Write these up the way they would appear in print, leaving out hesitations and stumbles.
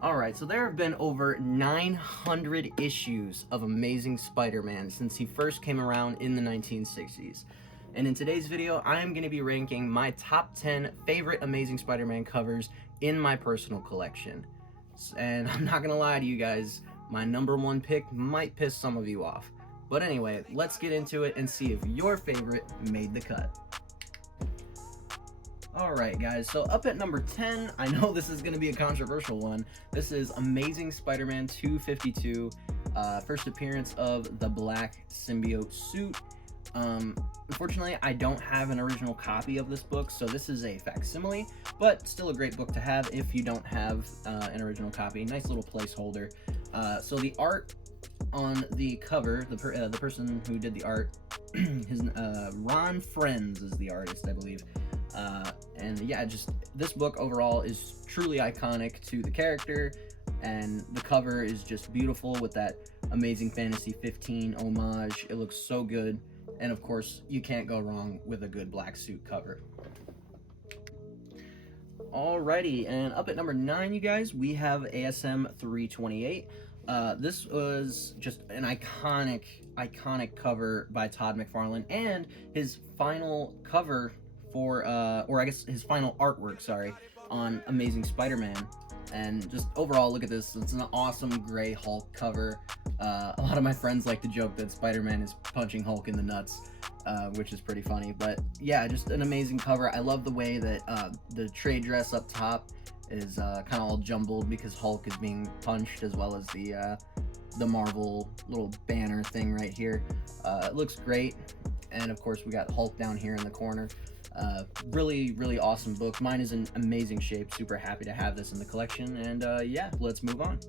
Alright, so there have been over 900 issues of Amazing Spider-Man since he first came around in the 1960s. And in today's video, I am going to be ranking my top 10 favorite Amazing Spider-Man covers in my personal collection. And I'm not going to lie to you guys, my number one pick might piss some of you off. But anyway, let's get into it and see if your favorite made the cut. Alright guys, so up at number 10, I know this is going to be a controversial one. This is Amazing Spider-Man 252, first appearance of the black symbiote suit. Unfortunately, I don't have an original copy of this book, so this is a facsimile, but still a great book to have if you don't have an original copy. Nice little placeholder. So the art on the cover, the person who did the art, Ron Friends is the artist, I believe. And yeah, just this book overall is truly iconic to the character, and the cover is just beautiful with that Amazing Fantasy 15 homage. It looks so good, and of course you can't go wrong with a good black suit cover. Alrighty, and up at number 9, you guys, we have ASM 328. This was just an iconic cover by Todd McFarlane, and his final cover for, or I guess his final artwork, sorry, on Amazing Spider-Man. And just overall, look at this. It's an awesome gray Hulk cover. A lot of my friends like to joke that Spider-Man is punching Hulk in the nuts, which is pretty funny. But yeah, just an amazing cover. I love the way that the trade dress up top is kind of all jumbled because Hulk is being punched, as well as the Marvel little banner thing right here. It looks great. And of course, we got Hulk down here in the corner. Really awesome book. Mine is in amazing shape. Super happy to have this in the collection. And yeah, let's move on.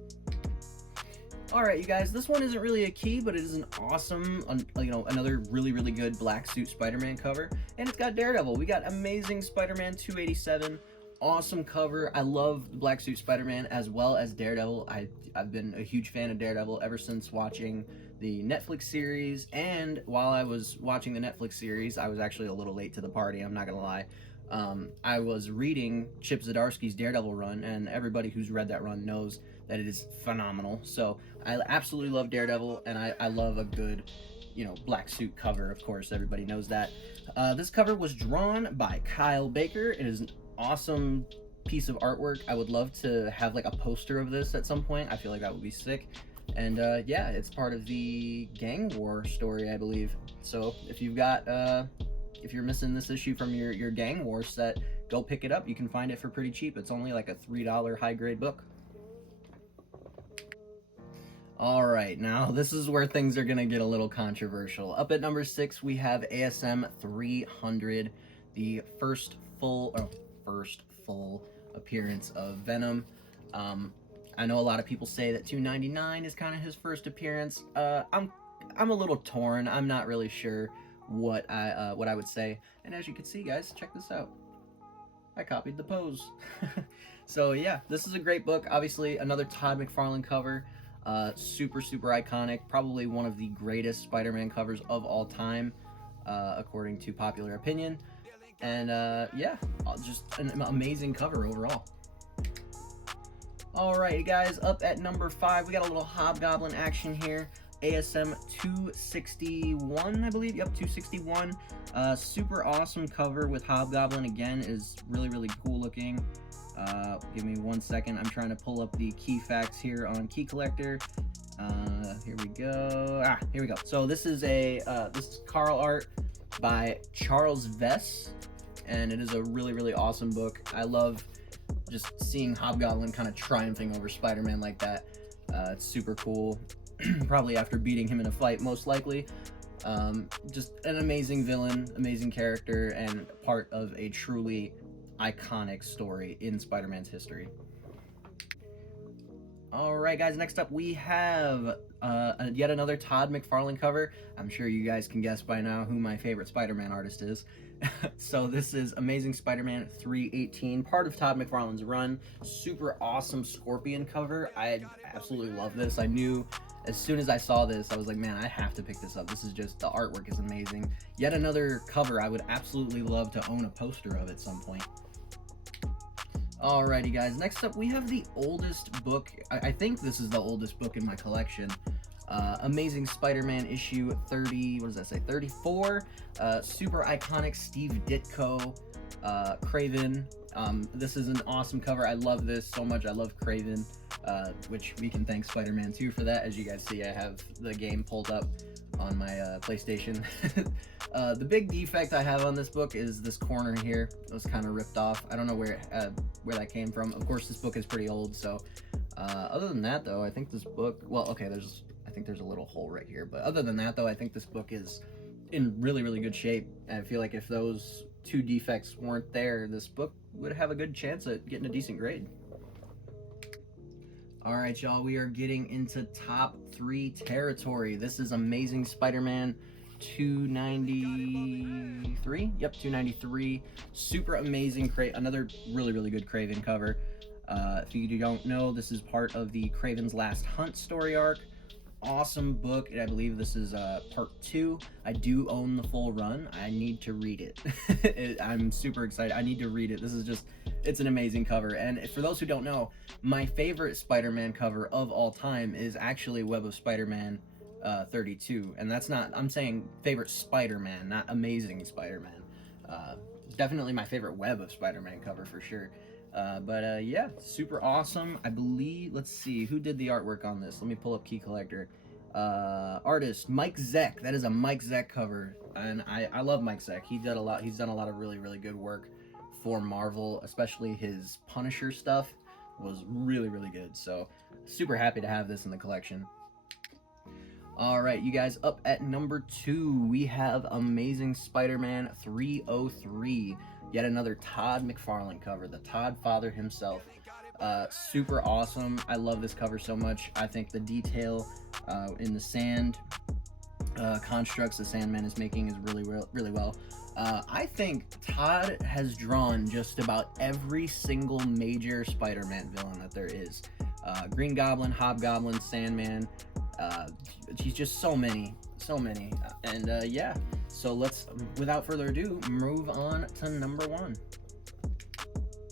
Alright, you guys, this one isn't really a key, but it is an awesome, another really good black suit Spider-Man cover. And it's got Daredevil. We got Amazing Spider-Man 287. Awesome cover. I love the black suit Spider-Man as well as Daredevil. I've been a huge fan of Daredevil ever since watching the Netflix series, and while I was watching the Netflix series, I was actually a little late to the party, I'm not gonna lie. I was reading Chip Zdarsky's Daredevil run, and everybody who's read that run knows that it is phenomenal. So I absolutely love Daredevil, and I love a good, black suit cover. Of course, everybody knows that. This cover was drawn by Kyle Baker. It is an awesome piece of artwork. I would love to have like a poster of this at some point. I feel like that would be sick. And yeah, it's part of the Gang War story, I believe. So if you've got, if you're missing this issue from your Gang War set, go pick it up. You can find it for pretty cheap. It's only like a $3 high grade book. Alright, now this is where things are gonna get a little controversial. Up at number 6, we have ASM 300, the first full appearance of Venom. I know a lot of people say that 299 is kind of his first appearance. I'm a little torn. I'm not really sure what I would say. And as you can see, guys, check this out. I copied the pose. So yeah, this is a great book. Obviously, another Todd McFarlane cover. Super iconic. Probably one of the greatest Spider-Man covers of all time, according to popular opinion. And yeah, just an amazing cover overall. Alright guys, up at number 5, we got a little Hobgoblin action here. ASM 261, I believe. Yep, 261. Super awesome cover with Hobgoblin. Again, is really cool looking. Give me 1 second. I'm trying to pull up the key facts here on Key Collector. Here we go. Here we go. So this is this is Carl art by Charles Vess, and it is a really awesome book. I love just seeing Hobgoblin kind of triumphing over Spider-Man like that. It's super cool. Probably after beating him in a fight, most likely. Just an amazing villain, amazing character, and part of a truly iconic story in Spider-Man's history. Alright guys, next up we have yet another Todd McFarlane cover. I'm sure you guys can guess by now who my favorite Spider-Man artist is. So this is Amazing Spider-Man 318, part of Todd McFarlane's run. Super awesome Scorpion cover. I absolutely love this. I knew as soon as I saw this, I was like, man, I have to pick this up. This is just, the artwork is amazing. Yet another cover I would absolutely love to own a poster of at some point. Alrighty, guys. Next up, we have the oldest book. I think this is the oldest book in my collection. Amazing Spider-Man issue 30. What does that say? 34. Super iconic Steve Ditko, Craven. This is an awesome cover. I love this so much. I love Craven, which we can thank Spider-Man 2 for that. As you guys see, I have the game pulled up on my PlayStation. The big defect I have on this book is this corner here. It was kind of ripped off. I don't know where that came from. Of course, this book is pretty old, so other than that, though, I think this book, well, okay, I think there's a little hole right here, but other than that, though, I think this book is in really, really good shape. I feel like if those two defects weren't there, this book would have a good chance at getting a decent grade. Alright, y'all, we are getting into top 3 territory. This is Amazing Spider-Man 293. Yep, 293. Super amazing another really, really good Craven cover. If you don't know, this is part of the Craven's Last Hunt story arc. Awesome book. I believe this is part 2. I do own the full run. I need to read it. I'm super excited. I need to read it. This is just, it's an amazing cover. And for those who don't know, my favorite Spider-Man cover of all time is actually Web of Spider-Man 32. And that's not, I'm saying favorite Spider-Man, not Amazing Spider-Man. Definitely my favorite Web of Spider-Man cover for sure. Yeah, super awesome. I believe, let's see, who did the artwork on this? Let me pull up Key Collector. Artist, Mike Zeck. That is a Mike Zeck cover. And I love Mike Zeck. He's done a lot of really, really good work for Marvel, especially his Punisher stuff was really, really good. So, super happy to have this in the collection. Alright, you guys, up at number 2, we have Amazing Spider-Man 303. Yet another Todd McFarlane cover, the Todd father himself. Super awesome. I love this cover so much. I think the detail in the sand constructs the Sandman is making is really well. I think Todd has drawn just about every single major Spider-Man villain that there is. Green Goblin, Hobgoblin, Sandman. He's just so many. Yeah, so let's, without further ado, move on to number 1.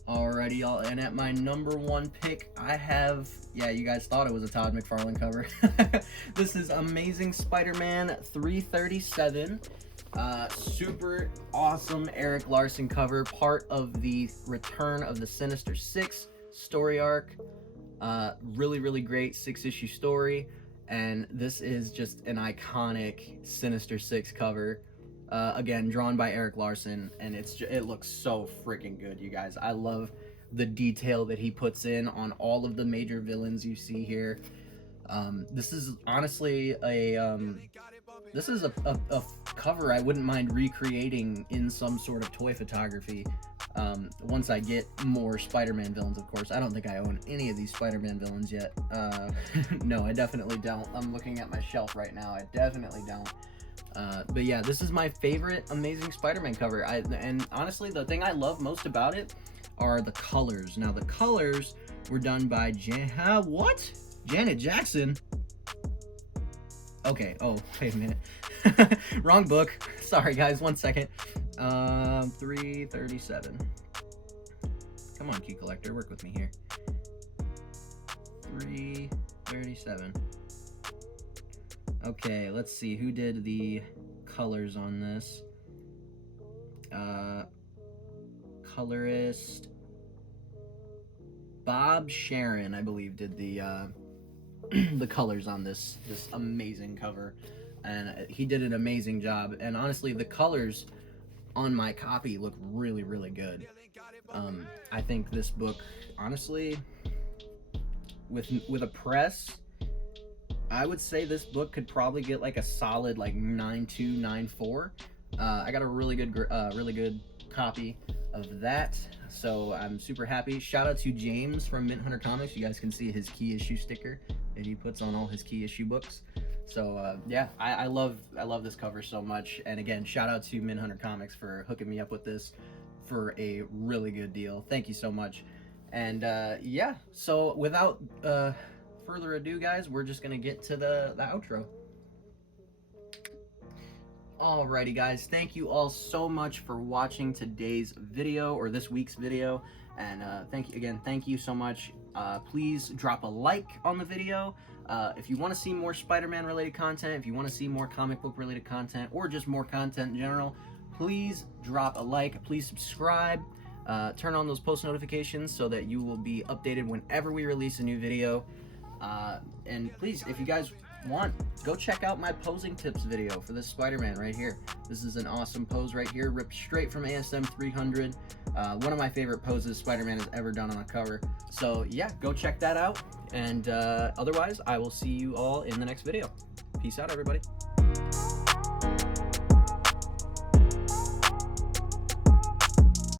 Alrighty, y'all, and at my number 1 pick, I have, yeah, you guys thought it was a Todd McFarlane cover. This is Amazing Spider-Man 337. Super awesome Eric Larson cover, part of the Return of the Sinister Six story arc. Really, really great 6-issue story. And this is just an iconic Sinister Six cover. Again, drawn by Eric Larson, and it looks so freaking good, you guys. I love the detail that he puts in on all of the major villains you see here. This is honestly a cover I wouldn't mind recreating in some sort of toy photography. Once I get more Spider-Man villains, of course. I don't think I own any of these Spider-Man villains yet. No, I definitely don't. I'm looking at my shelf right now. I definitely don't. But yeah, this is my favorite Amazing Spider-Man cover. And honestly, the thing I love most about it are the colors. Now, the colors were done by Janet Jackson? Okay, oh, wait a minute. Wrong book. Sorry, guys, 1 second. 337. Come on, Key Collector, work with me here. 337. Okay, let's see who did the colors on this. Colorist Bob Sharon, I believe, did the the colors on this amazing cover, and he did an amazing job. And honestly, the colors on my copy look really, really good. I think this book, honestly, with a press, I would say this book could probably get like a solid like 9.2, 9.4. I got a really good copy of that, so I'm super happy. Shout out to James from Mint Hunter Comics. You guys can see his key issue sticker that he puts on all his key issue books. So yeah, I love this cover so much. And again, shout out to Mint Hunter Comics for hooking me up with this for a really good deal. Thank you so much. And yeah, so without further ado, guys, we're just gonna get to the outro. Alrighty, guys, thank you all so much for watching today's video, or this week's video. And thank you so much. Please drop a like on the video. If you want to see more Spider-Man related content, if you want to see more comic book related content, or just more content in general, please drop a like. Please subscribe. Turn on those post notifications so that you will be updated whenever we release a new video. And please, if you guys want, go check out my posing tips video for this Spider-Man right here. This is an awesome pose right here, ripped straight from ASM 300. One of my favorite poses Spider-Man has ever done on a cover. So yeah, go check that out. And otherwise, I will see you all in the next video. Peace out, everybody.